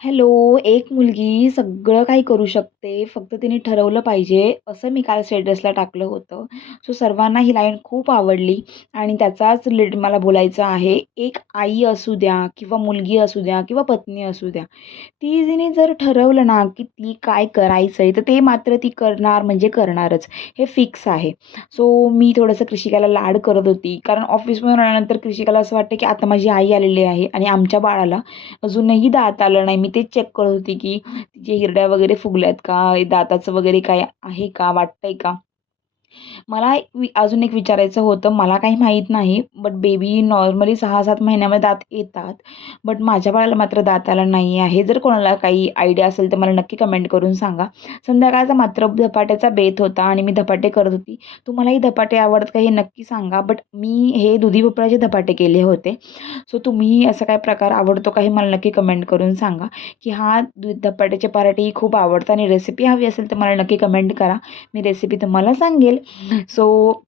Hello, एक मुलगी सगळं काही करू शकते, फक्त तिने ठरवलं पाहिजे, असं मी काल स्टेटसला टाकलं होतं. सो सर्वांना ही लाईन खूप आवडली आणि त्याचाच रिलेटेड मला बोलायचं आहे. एक आई असू द्या किंवा मुलगी असू द्या किंवा पत्नी असू द्या, तिने जर ठरवलं ना, की ती काय करायचं आहे, तर ते मात्र ती करणार म्हणजे करणारच. हे फिक्स आहे. सो मी थोडंसं कृषिकाला लाड करत होती, कारण ऑफिसमधून आल्यानंतर कृषिकाला असं वाटतं, की आता माझी आई आलेली आहे आणि आमच्या बाळाला अजूनही दात आलं नाही. मी तेच चेक करत होती, की तिचे हिरड्या वगैरे फुगल्यात का? दाताचं वगैरे काय आहे का? वाटतंय का? मला अजून एक विचारायचं होतं. मला काही माहीत नाही, बट बेबी नॉर्मली 6-7 महिन्यामध्ये दात येतात. बट माझ्या बाळाला मात्र दात आला नाही आहे. जर कोणाला काही आयडिया असेल तर मला नक्की कमेंट करून सांगा. संध्याकाळचा मात्र धपाट्याचा बेत होता आणि मी धपाटे करत होती. तुम्हालाही धपाटे आवडतात का हे नक्की सांगा. बट मी हे दुधी भोपळ्याचे धपाटे केले होते. सो तुम्हीही असा काही प्रकार आवडतो का हे मला नक्की कमेंट करून सांगा, की हा धपाट्याचे पराठेही खूप आवडतात आणि रेसिपी हवी असेल तर मला नक्की कमेंट करा. मी रेसिपी तुम्हाला सांगेल. सो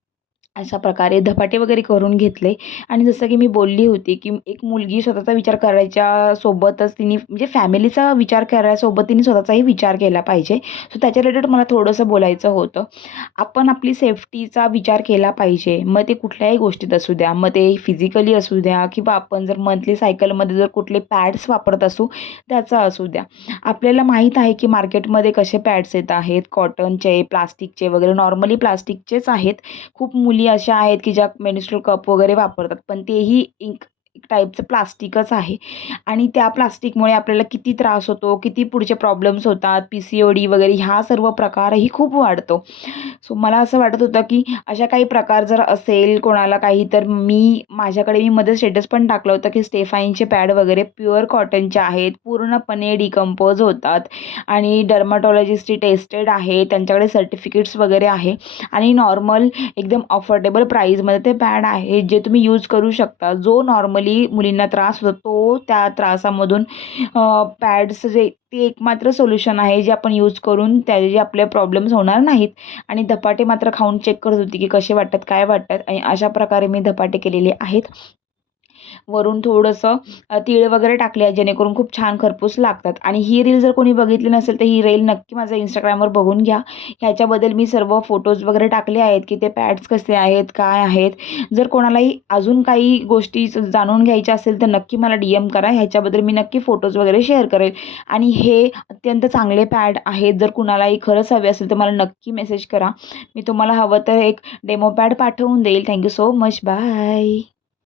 अशा प्रकारे धपाटे वगैरे करून घेतले आणि जसं की मी बोलली होती, की एक मुलगी स्वतःचा विचार करायच्या सोबतच तिने म्हणजे फॅमिलीचा विचार करायसोबत तिने स्वतःचाही विचार केला पाहिजे. सो त्याच्या रिलेटेड मला थोडंसं बोलायचं होतं. आपण आपली सेफ्टीचा विचार केला पाहिजे. मग ते कुठल्याही गोष्टीत असू द्या, मग ते फिजिकली असू द्या किंवा आपण जर मंथली सायकलमध्ये जर कुठले पॅड्स वापरत असू, त्याचा असू द्या. आपल्याला माहीत आहे, की मार्केटमध्ये कसे पॅड्स येत आहेत, कॉटनचे, प्लास्टिकचे वगैरे नॉर्मली प्लास्टिकचेच आहेत. खूप मुली अशा आहेत, की ज्या मेन्स्ट्रुअल कप वगैरे वापरतात, पण तेही एक टाईपचं प्लास्टिकच आहे आणि त्या प्लास्टिकमुळे आपल्याला किती त्रास होतो, किती पुढचे प्रॉब्लेम्स होतात, पी-सी-ओ-डी वगैरे ह्या सर्व प्रकारही खूप वाढतो. सो मला असं वाटत होतं, की अशा काही प्रकार जर असेल कोणाला काही, तर माझ्याकडे मध्ये स्टेटस पण टाकलं होतं, की स्टेफाईनचे पॅड वगैरे प्युअर कॉटनचे आहेत, पूर्णपणे डिकंपोज होतात आणि डर्माटॉलॉजिस्टची टेस्टेड आहे, त्यांच्याकडे सर्टिफिकेट्स वगैरे आहे आणि नॉर्मल एकदम अफोर्डेबल प्राईजमध्ये ते पॅड आहेत, जे तुम्ही यूज करू शकता. जो नॉर्मली मुलींना त्रास होतो, तो त्या त्रासामधून पॅड्स जे ते एकमात्र सोल्युशन आहे, जे आपण यूज करून त्याचे जे आपले प्रॉब्लेम्स होणार नाहीत आणि धपाटे मात्र खाऊन चेक करत होती, की कसे वाटतात, काय वाटतात आणि अशा प्रकारे मी धपाटे केलेले आहेत. वरून थोडंसं तीळ वगैरे टाकले आहे, जेणेकरून खूप छान खरपूस लागतात आणि ही रील जर कोणी बघितली नसेल, तर ही रील नक्की माझ्या Instagramवर बघून घ्या. ह्याच्याबद्दल मी सर्व फोटोज वगैरे टाकले आहेत, की ते पॅड्स कसे आहेत, काय आहेत. जर कोणालाही अजून काही गोष्टी जाणून घ्यायच्या असेल, तर नक्की मला DM करा. ह्याच्याबद्दल मी नक्की फोटोज वगैरे शेअर करेल आणि हे अत्यंत चांगले पॅड आहेत. जर कुणालाही खरंच हवे असेल, तर मला नक्की मेसेज करा. मी तुम्हाला हवं तर एक डेमो पॅड पाठवून देईल. Thank so much. बाय.